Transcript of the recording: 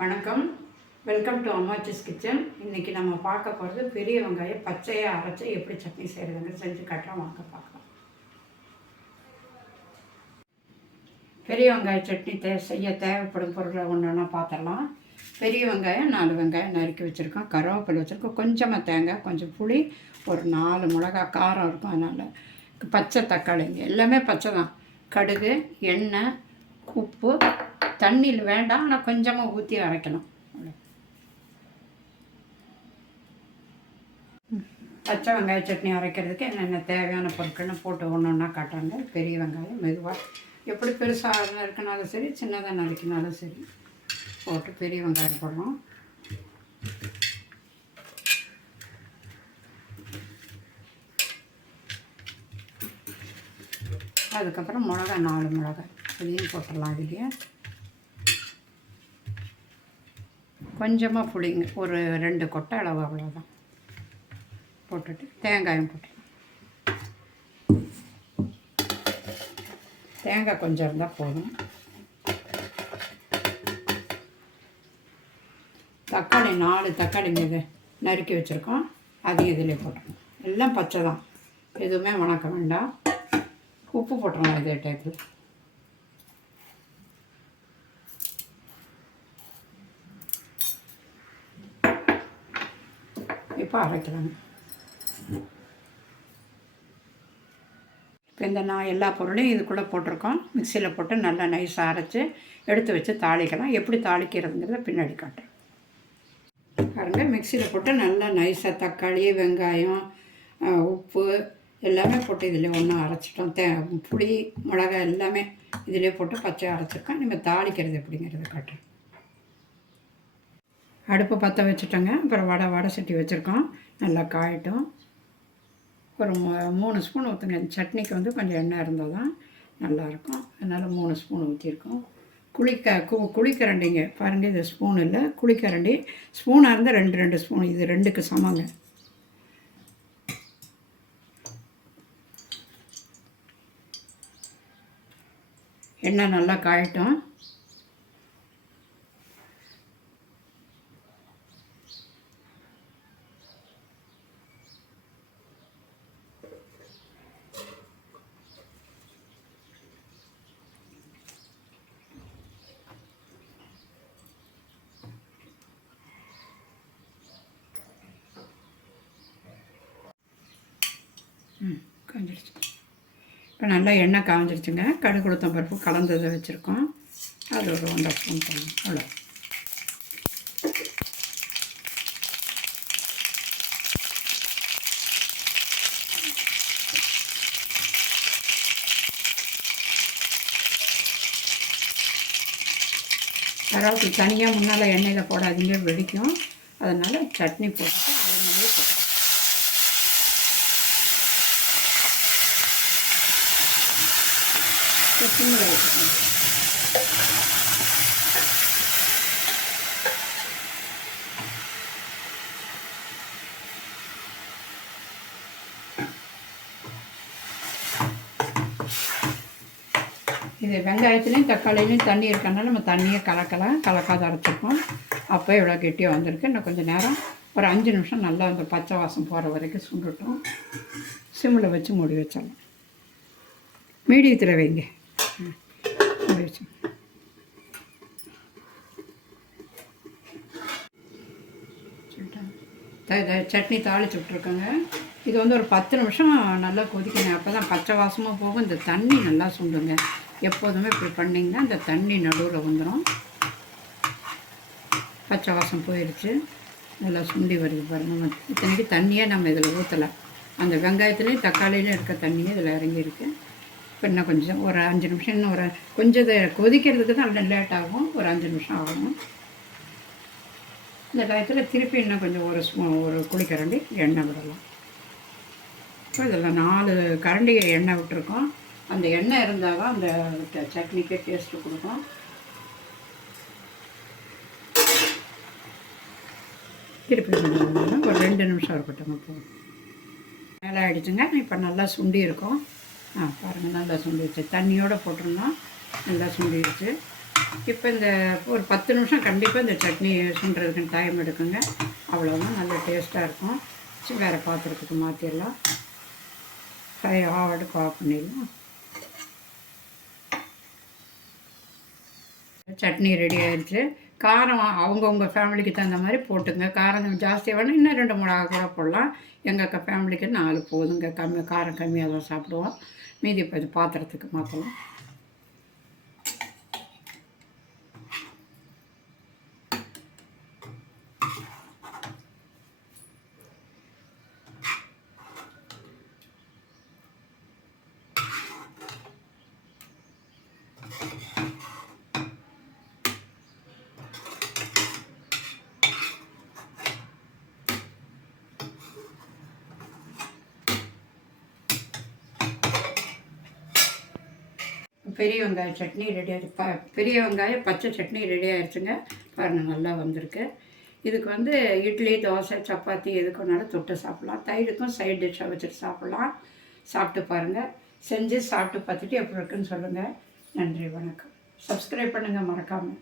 வணக்கம், welcome to Ammachi's kitchen. இன்றைக்கி நம்ம பார்க்க போகிறது பெரிய வெங்காயம் பச்சையாக அரைச்சி எப்படி சட்னி செய்கிறதுங்க செஞ்சு காட்டுறோம், வாங்க பார்க்கலாம். பெரிய வெங்காய சட்னி செய்ய தேவைப்படும் பொருளை ஒன்று ஒன்றா பார்த்துடலாம். பெரிய வெங்காயம் 4 வெங்காயம் நறுக்கி வச்சுருக்கோம், கருவேப்பிலை வச்சுருக்கோம், கொஞ்சமாக தேங்காய், கொஞ்சம் புளி, ஒரு 4 மிளகா காரம் இருக்கும், அதனால் பச்சை தக்காளிங்க எல்லாமே பச்சை தான். கடுகு, எண்ணெய், உப்பு, தண்ணியில் வேண்டாம், ஆனால் கொஞ்சமாக ஊற்றி அரைக்கணும். பச்சை வெங்காய சட்னி அரைக்கிறதுக்கு என்னென்ன தேவையான பொருட்கள்னு போட்டு ஒன்று ஒன்றா காட்டுறாங்க. பெரிய வெங்காயம் மெதுவாக எப்படி பெருசாக நறுக்கினாலும் சரி, சின்னதாக நறுக்கினாலும் சரி போட்டு பெரிய வெங்காயம் போடுறோம். அதுக்கப்புறம் மிளகா 4 மிளகாய் இதையும் போட்டுடலாம். இதுலேயே கொஞ்சமாக புளிங்க, ஒரு 2 கொட்டை அளவு, அவ்வளோதான். போட்டுட்டு தேங்காயும் போட்டு, தேங்காய் கொஞ்சம் இருந்தால் போதும். தக்காளி 4 தக்காளி மீது நறுக்கி வச்சுருக்கோம், அதையும் இதிலே போட்டுருவோம். எல்லாம் பச்சை தான், எதுவுமே வணக்க வேண்டாம். உப்பு போட்டுருவோம் இதே டைப்பில். இப்போ அரைக்கலாங்க. இப்போ இந்த எல்லா பொருளையும் இதுக்குள்ளே போட்டிருக்கோம். மிக்சியில் போட்டு நல்லா நைஸாக அரைச்சி எடுத்து வச்சு தாளிக்கலாம். எப்படி தாளிக்கிறதுங்கிறத பின்னாடி காட்டுறேன் பாருங்க. மிக்சியில் போட்டு நல்லா நைஸாக தக்காளி, வெங்காயம், உப்பு எல்லாமே போட்டு இதில் ஒன்றா அரைச்சிட்டோம். புளி, மிளகாய் எல்லாமே இதிலே போட்டு பச்சை அரைச்சிருக்கோம். நீங்கள் தாளிக்கிறது எப்படிங்கிறத காட்டுறேன். அடுப்பு பற்ற வச்சுட்டோங்க. அப்புறம் வடை சட்டி வச்சுருக்கோம், நல்லா காயட்டும். ஒரு 3 ஸ்பூன் ஊற்றுங்க. சட்னிக்கு வந்து கொஞ்சம் எண்ணெய் இருந்தால் தான் நல்லாயிருக்கும், அதனால் 3 ஸ்பூன் ஊற்றிருக்கோம். குழிக்கரண்டிங்க பாருங்கள், இது ஸ்பூன் இல்லை, குழிக்கரண்டி. ஸ்பூனாக இருந்தால் 2 ஸ்பூன், இது 2க்கு சமங்க. எண்ணெய் நல்லா காயட்டும். காஞ்சிடுச்சு. இப்போ நல்லா எண்ணெய் காஞ்சிடுச்சுங்க. கடுகு, உளுத்தம் பருப்பு கலந்ததை வச்சுருக்கோம், அது ஒரு 1.5 ஸ்பூன் போடணும், அவ்வளோ. கருவேப்பிலை தனியாக முன்னால் எண்ணெயில் போடாதீங்க, வெடிக்கும். அதனால் சட்னி போட்டுட்டு அது மாதிரியே போட்டோம். சிம்மில் வச்சுக்கணும். இது வெங்காயத்துலேயும் தக்காளிலையும் தண்ணி இருக்கனால நம்ம தண்ணியை கலக்காத அரைச்சிருக்கோம். அப்போ இவ்வளோ கெட்டியாக வந்திருக்கு. இன்னும் கொஞ்சம் நேரம், ஒரு 5 நிமிஷம் நல்லா அந்த பச்சை வாசம் போகிற வரைக்கும் சுண்டுட்டோம். சிம்மில் வச்சு மூடி வச்சிடலாம். மீடியத்தில் வைங்க, மூடி வச்சு. சட்னி தாளிச்சு விட்ருக்கோங்க. இது வந்து ஒரு 10 நிமிஷம் நல்லா கொதிக்கணும். அப்போ தான் பச்சை வாசமாக போகும், இந்த தண்ணி நல்லா சுண்டுங்க. எப்போதுமே இப்படி பண்ணிங்கன்னா இந்த தண்ணி நடுவில் வந்துடும். பச்சை வாசம் போயிடுச்சு, நல்லா சுண்டி வருது பாருங்கள். இத்தனைக்கு தண்ணியே நம்ம இதில் ஊற்றலை, அந்த வெங்காயத்துலேயும் தக்காளியிலையும் இருக்க தண்ணியே இதில் இறங்கியிருக்கு. இப்போ இன்னும் கொஞ்சம் ஒரு 5 நிமிஷம், இன்னும் ஒரு கொஞ்சம் கொதிக்கிறதுக்கு தான் லேட் ஆகும், ஒரு 5 நிமிஷம் ஆகும். இந்த டயத்தில் திருப்பி இன்னும் கொஞ்சம் ஒரு குழிக்கரண்டி எண்ணெய் விடலாம். இப்போ இதில் 4 கரண்டி எண்ணெய் விட்டுருக்கோம். அந்த எண்ணெய் இருந்தால் தான் அந்த சட்னிக்கே டேஸ்ட்டு கொடுக்கும். திருப்பி ஒரு 2 நிமிஷம் இருக்கட்டும். இப்போ மேலே ஆகிடுச்சுங்க. இப்போ நல்லா சுண்டி இருக்கும். பாருங்கள், நல்லா சுண்டிடுச்சு. தண்ணியோடு போட்டிருந்தோம், நல்லா சுண்டிடுச்சு. இப்போ இந்த ஒரு 10 நிமிஷம் கண்டிப்பாக இந்த சட்னி சுண்டுறதுக்கு டைம் எடுக்குங்க. அவ்வளோதான், நல்ல டேஸ்ட்டாக இருக்கும். வேறு பாத்திரத்துக்கு மாற்றிடலாம். அடுப்பு ஆஃப் பண்ணிடலாம். சட்னி ரெடி ஆகிடுச்சு. காரம் அவங்கவுங்க ஃபேமிலிக்கு தகுந்த மாதிரி போட்டுங்க. காரம் ஜாஸ்தியாக வேணும் இன்னும் 2 மிளகா கூட போடலாம். எங்கள் ஃபேமிலிக்கு 4 போதுங்க. காரம் கம்மியாக தான் சாப்பிடுவோம். மீதி இப்போ இது பாத்திரத்துக்கு மாற்றலாம். பெரிய வெங்காய சட்னி ரெடி ஆகிடுச்சு. பெரிய வெங்காயம் பச்சை சட்னி ரெடி ஆகிடுச்சுங்க. பாருங்கள், நல்லா வந்திருக்கு. இதுக்கு வந்து இட்லி, தோசை, சப்பாத்தி எதுக்கு வேணாலும் தொட்டு சாப்பிட்லாம். தயிருக்கும் சைட் டிஷ்ஷாக வச்சுட்டு சாப்பிட்லாம். சாப்பிட்டு பாருங்கள். செஞ்சு சாப்பிட்டு பார்த்துட்டு எப்படி இருக்குன்னு சொல்லுங்கள். நன்றி, வணக்கம். சப்ஸ்கிரைப் பண்ணுங்கள் மறக்காமல்.